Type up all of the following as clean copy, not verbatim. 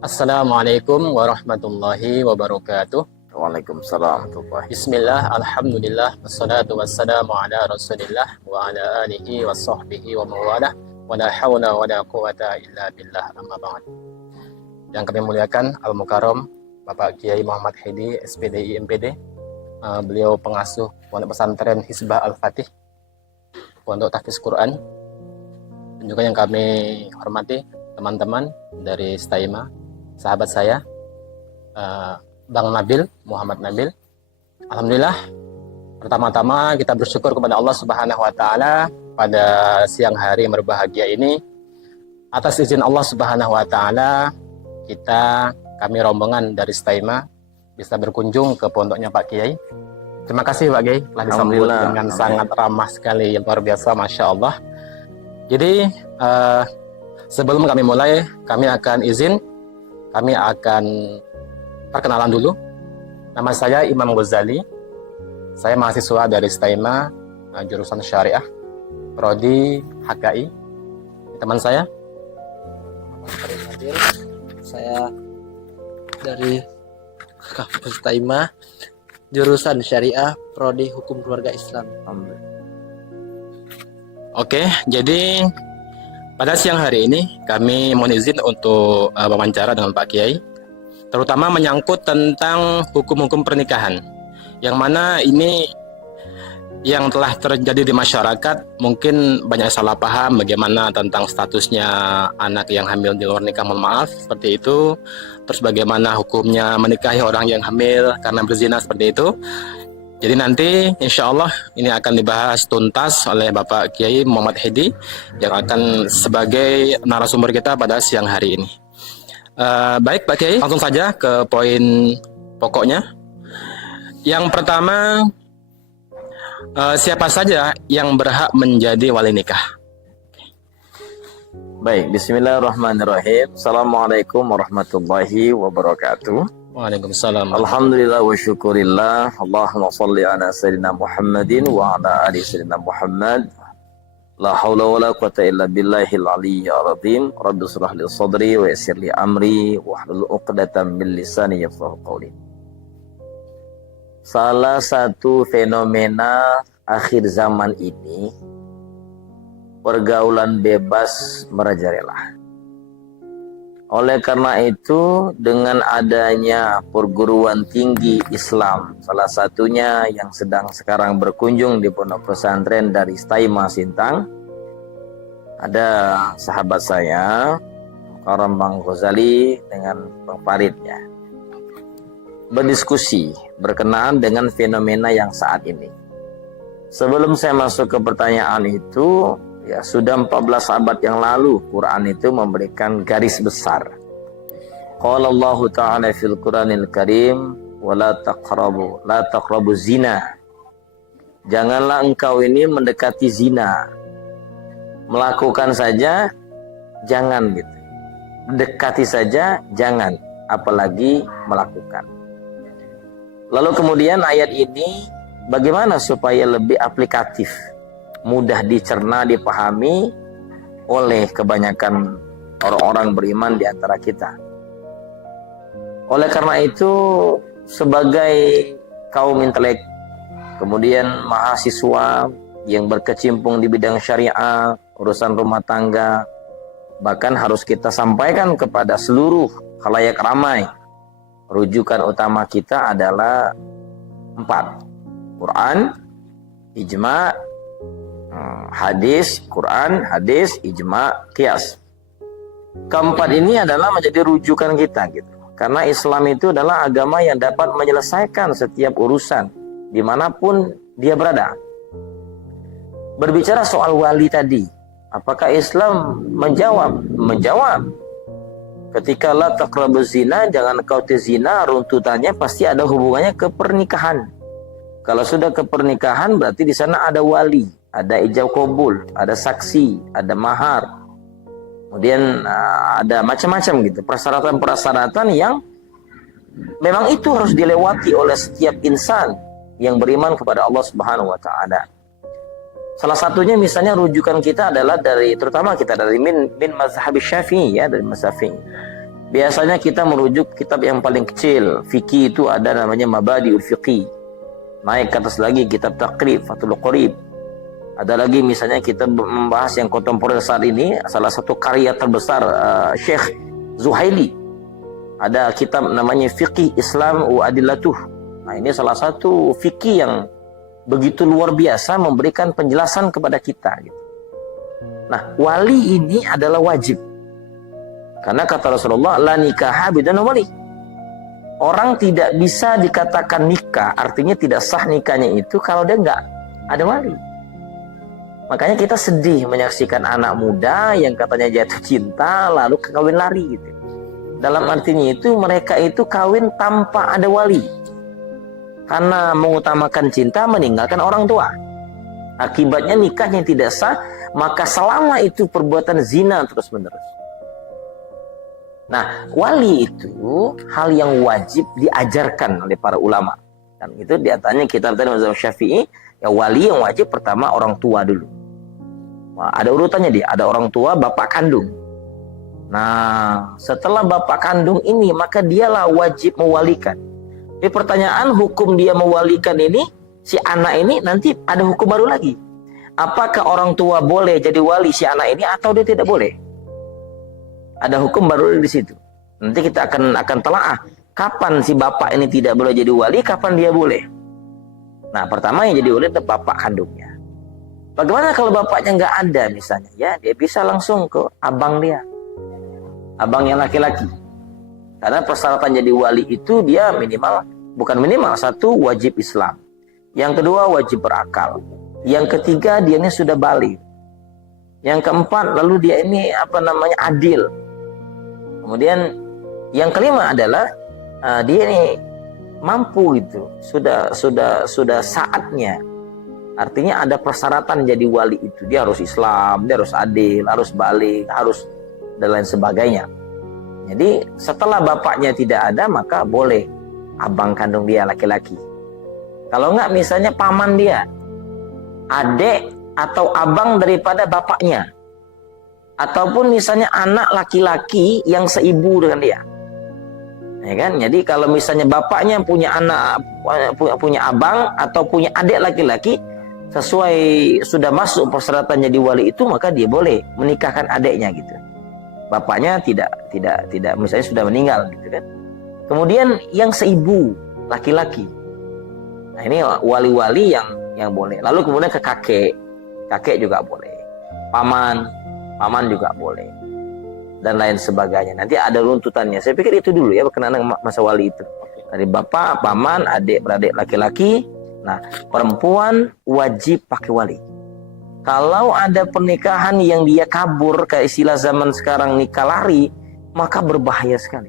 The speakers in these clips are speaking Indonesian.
Assalamualaikum warahmatullahi wabarakatuh. Waalaikumsalam warahmatullahi. Bismillah, alhamdulillah, wassalatu wassalamu ala rasulillah wa ala alihi wa sahbihi wa mawalah wa la hawla wa la quwata illa billah, amma ba'd. Yang kami muliakan Al-Mukarram Bapak Kiai Muhammad Hedi, SPDI MPD. Beliau pengasuh Pondok Pesantren Hizbah Al-Fatih, Pondok Tahfiz Quran. Dan juga yang kami hormati teman-teman dari Staima, sahabat saya, Bang Nabil, Muhammad Nabil. Alhamdulillah, pertama-tama kita bersyukur kepada Allah Subhanahu wa Ta'ala pada siang hari yang berbahagia ini. Atas izin Allah Subhanahu wa Ta'ala, kami rombongan dari Staima bisa berkunjung ke pondoknya Pak Kiai. Terima kasih Pak Kiai telah disambut dengan sangat ramah sekali, yang luar biasa, Masya Allah. Jadi sebelum kami mulai, kami akan perkenalan dulu. Nama saya Imam Ghazali. Saya mahasiswa dari Staima, jurusan Syariah, Prodi HKI. Teman saya? Saya dari kampus Staima, jurusan Syariah, Prodi Hukum Keluarga Islam. Oke, jadi pada siang hari ini kami mohon izin untuk wawancara dengan Pak Kiai, terutama menyangkut tentang hukum-hukum pernikahan, yang mana ini yang telah terjadi di masyarakat. Mungkin banyak salah paham bagaimana tentang statusnya anak yang hamil di luar nikah, mohon maaf, seperti itu. Terus bagaimana hukumnya menikahi orang yang hamil karena berzina, seperti itu. Jadi nanti insya Allah ini akan dibahas tuntas oleh Bapak Kiai Muhammad Hedi yang akan sebagai narasumber kita pada siang hari ini. Baik Pak Kiai, langsung saja ke poin pokoknya. Yang pertama, siapa saja yang berhak menjadi wali nikah? Baik, bismillahirrahmanirrahim. Assalamualaikum warahmatullahi wabarakatuh. Waalaikumsalam. Alhamdulillah wa syukurillah. Allahumma salli ala sayyidina Muhammadin wa ala ali sayyidina Muhammad. La hawla wa la quwata illa billahil aliyyil azim. Rabbi shrah li sadri wa yassir li amri wahlul 'uqdatam min lisani yafqahu qawli. Salah satu fenomena akhir zaman ini, pergaulan bebas merajalela. Oleh karena itu, dengan adanya perguruan tinggi Islam, salah satunya yang sedang sekarang berkunjung di pondok pesantren dari Staima Sintang, ada sahabat saya, Mukarram Bang Ghazali dengan Bang Faridnya, berdiskusi berkenaan dengan fenomena yang saat ini. Sebelum saya masuk ke pertanyaan itu, ya sudah 14 abad yang lalu Quran itu memberikan garis besar. Qala Allah Ta'ala fil Quranil Karim, wa la taqrabu zina. Janganlah engkau ini mendekati zina. Melakukan saja jangan gitu. Dekati saja jangan, apalagi melakukan. Lalu kemudian ayat ini bagaimana supaya lebih aplikatif, mudah dicerna, dipahami oleh kebanyakan orang-orang beriman di antara kita. Oleh karena itu, sebagai kaum intelek, kemudian mahasiswa yang berkecimpung di bidang syariah, urusan rumah tangga, bahkan harus kita sampaikan kepada seluruh khalayak ramai, rujukan utama kita adalah 4. Quran, ijma', hadis, Quran, hadis, ijma', qiyas. Keempat ini adalah menjadi rujukan kita gitu. Karena Islam itu adalah agama yang dapat menyelesaikan setiap urusan dimanapun dia berada. Berbicara soal wali tadi, apakah Islam menjawab? Menjawab. Ketika la taqrabuz zina, jangan kau zina, runtutannya pasti ada hubungannya ke pernikahan. Kalau sudah ke pernikahan berarti di sana ada wali, ada ijab qabul, ada saksi, ada mahar. Kemudian ada macam-macam gitu, persyaratan-persyaratan yang memang itu harus dilewati oleh setiap insan yang beriman kepada Allah Subhanahu wa taala. Salah satunya misalnya rujukan kita adalah terutama kita dari min mazhab Syafi'i, ya, dari mazhab Syafi'i. Biasanya kita merujuk kitab yang paling kecil. Fikih itu ada namanya Mabadiul Fiqih. Naik ke atas lagi kitab Taqrib, Fathul Qorib. Ada lagi misalnya kita membahas yang kontemporer saat ini, salah satu karya terbesar Syekh Zuhaili. Ada kitab namanya Fiqih Islam wa Adillatuh. Nah, ini salah satu fikih yang begitu luar biasa memberikan penjelasan kepada kita gitu. Nah, wali ini adalah wajib. Karena kata Rasulullah, la nikaha bidana wali. Orang tidak bisa dikatakan nikah, artinya tidak sah nikahnya itu kalau dia nggak ada wali. Makanya kita sedih menyaksikan anak muda yang katanya jatuh cinta lalu kawin lari gitu. Dalam artinya itu mereka itu kawin tanpa ada wali. Karena mengutamakan cinta meninggalkan orang tua. Akibatnya nikahnya tidak sah, maka selama itu perbuatan zina terus-menerus. Nah, wali itu hal yang wajib diajarkan oleh para ulama. Dan itu diantaranya kitab tadi mazhab Syafi'i, ya wali yang wajib pertama orang tua dulu. Nah, ada urutannya dia, ada orang tua, bapak kandung. Nah, setelah bapak kandung ini, maka dialah wajib mewalikan. Jadi pertanyaan hukum dia mewalikan ini, si anak ini nanti ada hukum baru lagi. Apakah orang tua boleh jadi wali si anak ini atau dia tidak boleh? Ada hukum baru di situ. Nanti kita akan telaah kapan si bapak ini tidak boleh jadi wali, kapan dia boleh. Nah, pertama yang jadi wali adalah bapak kandungnya. Bagaimana kalau bapaknya nggak ada misalnya? Ya, dia bisa langsung ke abang dia, abang yang laki-laki. Karena persyaratan jadi wali itu dia minimal, bukan minimal, satu wajib Islam, yang kedua wajib berakal, yang ketiga dia ini sudah balik, yang keempat lalu dia ini adil. Kemudian yang kelima adalah dia ini mampu gitu, sudah saatnya. Artinya ada persyaratan jadi wali itu, dia harus Islam, dia harus adil, harus balik, harus dan lain sebagainya. Jadi setelah bapaknya tidak ada, maka boleh abang kandung dia laki-laki. Kalau enggak misalnya paman dia, adik atau abang daripada bapaknya, ataupun misalnya anak laki-laki yang seibu dengan dia, ya kan? Jadi kalau misalnya bapaknya punya anak, punya abang atau punya adik laki-laki, sesuai sudah masuk persyaratan jadi wali itu, maka dia boleh menikahkan adiknya gitu. Bapaknya tidak misalnya sudah meninggal gitu kan. Kemudian yang seibu laki-laki, nah ini wali-wali yang boleh. Lalu kemudian ke kakek juga boleh, paman juga boleh, dan lain sebagainya. Nanti ada runtutannya. Saya pikir itu dulu ya berkenaan dengan masa wali itu. Dari bapak, paman, adik, beradik laki-laki. Nah, perempuan wajib pakai wali. Kalau ada pernikahan yang dia kabur, kayak istilah zaman sekarang nikah lari, maka berbahaya sekali.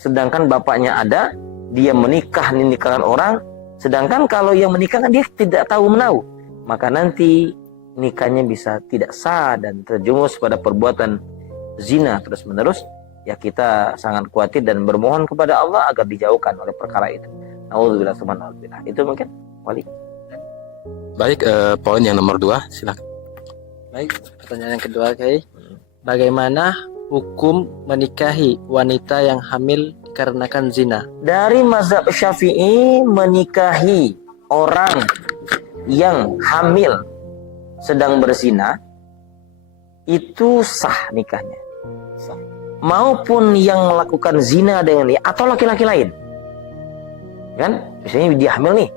Sedangkan bapaknya ada, dia menikahkan orang, sedangkan kalau yang menikahkan dia tidak tahu menahu, maka nanti nikahnya bisa tidak sah dan terjumus pada perbuatan zina terus-menerus. Ya, kita sangat khawatir dan bermohon kepada Allah agar dijauhkan oleh perkara itu. Nauzubillah tsumma nauzubillah. Itu mungkin wali. Baik, poin yang nomor 2, silakan. Baik, pertanyaan yang kedua, Kiai. Bagaimana hukum menikahi wanita yang hamil dikarenakan zina? Dari mazhab Syafi'i, menikahi orang yang hamil sedang berzina itu sah nikahnya. Sah. Maupun yang melakukan zina dengan dia atau laki-laki lain. Kan? Misalnya dia hamil nih,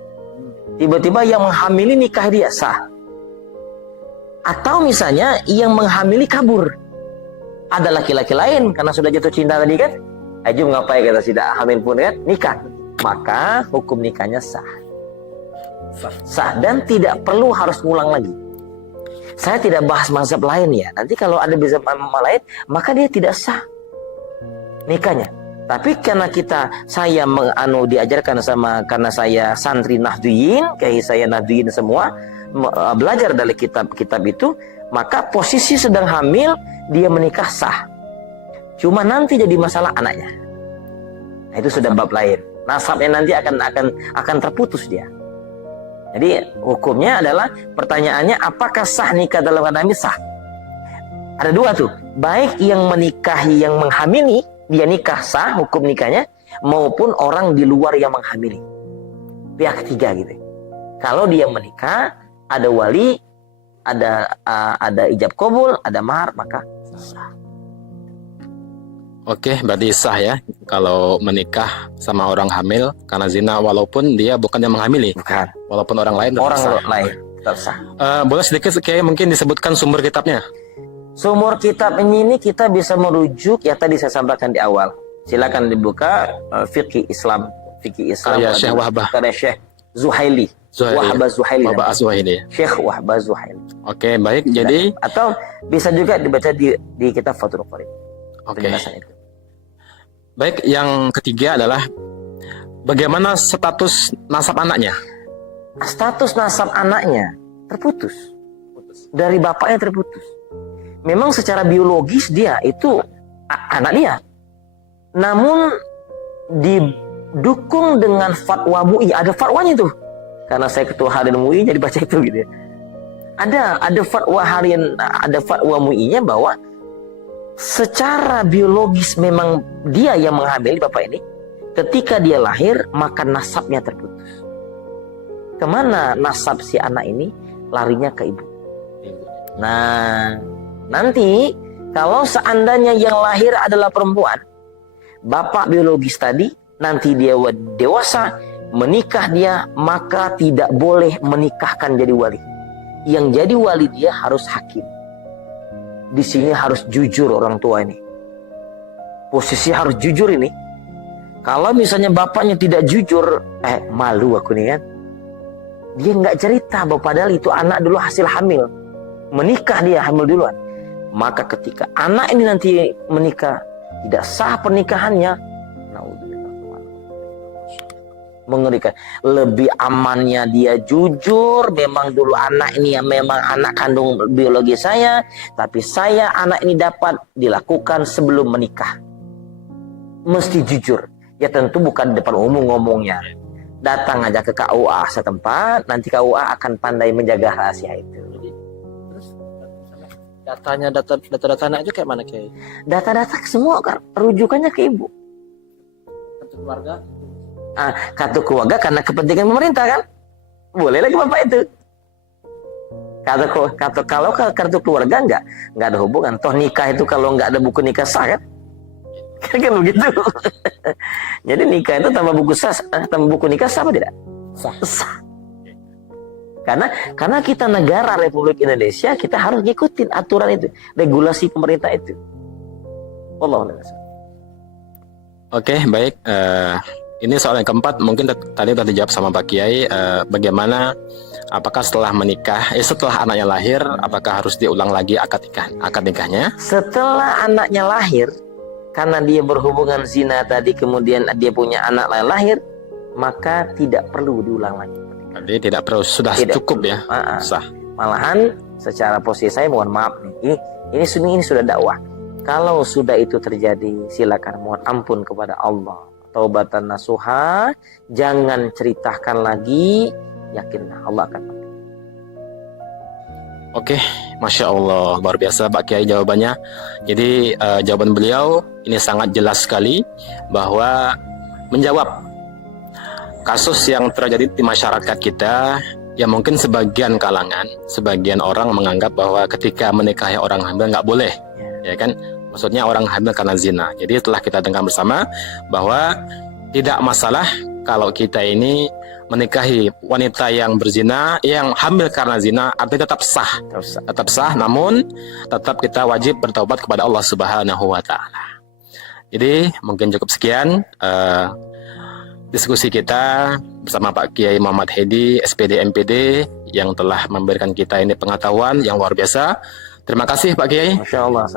tiba-tiba yang menghamili nikah dia sah. Atau misalnya yang menghamili kabur, ada laki-laki lain karena sudah jatuh cinta tadi kan, ayo ngapain kita tidak hamil pun kan, nikah, maka hukum nikahnya sah. Sah dan tidak perlu harus ngulang lagi. Saya tidak bahas mazhab lain ya, nanti kalau ada mazhab lain maka dia tidak sah nikahnya. Tapi karena saya diajarkan karena saya santri Nahdliyin, kayak saya Nahdliyin semua, belajar dari kitab-kitab itu, maka posisi sedang hamil dia menikah sah. Cuma nanti jadi masalah anaknya. Nah, itu sudah bab lain. Nasabnya nanti akan terputus dia. Jadi hukumnya adalah, pertanyaannya apakah sah nikah dalam keadaan hamil? Sah. Ada dua tuh, baik yang menikahi yang menghamili dia nikah sah, hukum nikahnya, maupun orang di luar yang menghamili. Pihak ketiga gitu. Kalau dia menikah, ada wali, ada ijab kabul, ada mahar, maka sah. Oke, berarti sah ya kalau menikah sama orang hamil karena zina walaupun dia bukan yang menghamili. Bukan. Walaupun orang lain tetap Orang sah. lain tetap sah. Boleh sedikit kayak mungkin disebutkan sumber kitabnya. Sumur kitab ini kita bisa merujuk ya tadi saya sampaikan di awal. Silakan dibuka fikih Islam. Karya Syekh Wahbah. Karya Syekh Zuhaili. Wahbah Zuhaili. Wahbah Zuhaili. Syekh Wahbah Zuhaili. Oke, baik. Jadi atau bisa juga dibaca di kitab Fathul Qorib. Oke. Baik, yang ketiga adalah bagaimana status nasab anaknya? Status nasab anaknya terputus. Dari bapaknya terputus. Memang secara biologis dia itu anak dia. Namun didukung dengan fatwa MUI, ada fatwanya tuh. Karena saya ketua harian MUI jadi baca itu gitu ya. Ada fatwa harian, ada fatwa MUI-nya bahwa secara biologis memang dia yang menghamili bapak ini. Ketika dia lahir maka nasabnya terputus. Kemana nasab si anak ini? Larinya ke ibu. Nah, nanti kalau seandainya yang lahir adalah perempuan, bapak biologis tadi nanti dia dewasa menikah dia, maka tidak boleh menikahkan jadi wali. Yang jadi wali dia harus hakim. Di sini harus jujur orang tua ini. Posisi harus jujur ini. Kalau misalnya bapaknya tidak jujur, malu aku nih kan. Dia nggak cerita bahwa padahal itu anak dulu hasil hamil. Menikah dia hamil duluan. Maka ketika anak ini nanti menikah, tidak sah pernikahannya, mengerikan. Lebih amannya dia jujur, memang dulu anak ini ya memang anak kandung biologi saya, tapi saya anak ini dapat dilakukan sebelum menikah. Mesti jujur. Ya tentu bukan di depan umum ngomongnya. Datang aja ke KUA setempat, nanti KUA akan pandai menjaga rahasia itu. Datanya, data-data anak itu kayak mana Kiai? Data-data semua rujukannya ke ibu. Kartu keluarga? Kartu keluarga karena kepentingan pemerintah kan? Boleh lagi bapak itu. Kalau kartu keluarga nggak ada hubungan. Toh nikah itu kalau nggak ada buku nikah sah kan? Kan begitu. Jadi nikah itu tanpa buku nikah sah apa tidak? Sah. Karena kita negara Republik Indonesia, kita harus ngikutin aturan itu, regulasi pemerintah itu. Wallahu a'lam. Oke, baik. Ini soal yang keempat, mungkin tadi sudah dijawab sama Pak Kiai. Bagaimana, apakah setelah menikah, setelah anaknya lahir, apakah harus diulang lagi akad nikahnya? Setelah anaknya lahir, karena dia berhubungan zina tadi, kemudian dia punya anak lain lahir, maka tidak perlu diulang lagi. Jadi tidak perlu, sudah cukup ya, sah. Malahan secara posisi saya mohon maaf nih, ini sudah dakwah. Kalau sudah itu terjadi, silakan mohon ampun kepada Allah. Taubatan nasuha, jangan ceritakan lagi, yakinlah Allah akan ampun. Oke, Masya Allah, luar biasa Pak Kiai jawabannya. Jadi jawaban beliau ini sangat jelas sekali bahwa menjawab kasus yang terjadi di masyarakat kita, ya mungkin sebagian kalangan, sebagian orang menganggap bahwa ketika menikahi orang hamil nggak boleh, ya kan? Maksudnya orang hamil karena zina. Jadi telah kita dengar bersama bahwa tidak masalah kalau kita ini menikahi wanita yang berzina, yang hamil karena zina, artinya tetap sah, namun tetap kita wajib bertaubat kepada Allah Subhanahu wa Ta'ala. Jadi mungkin cukup sekian diskusi kita bersama Pak Kiai Muhammad Hedi, SPD MPD, yang telah memberikan kita ini pengetahuan yang luar biasa. Terima kasih Pak Kiai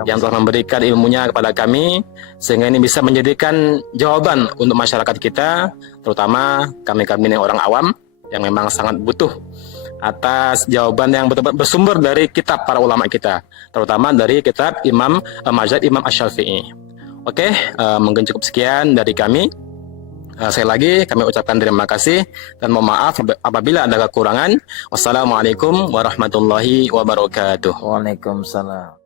yang telah memberikan ilmunya kepada kami, sehingga ini bisa menjadikan jawaban untuk masyarakat kita, terutama kami-kami yang orang awam yang memang sangat butuh atas jawaban yang betul-betul bersumber dari kitab para ulama kita, terutama dari kitab Mazhab Imam Asy-Syafi'i. Oke, mungkin cukup sekian dari kami. Sekali lagi kami ucapkan terima kasih dan mohon maaf apabila ada kekurangan. Wassalamualaikum warahmatullahi wabarakatuh. Waalaikumsalam.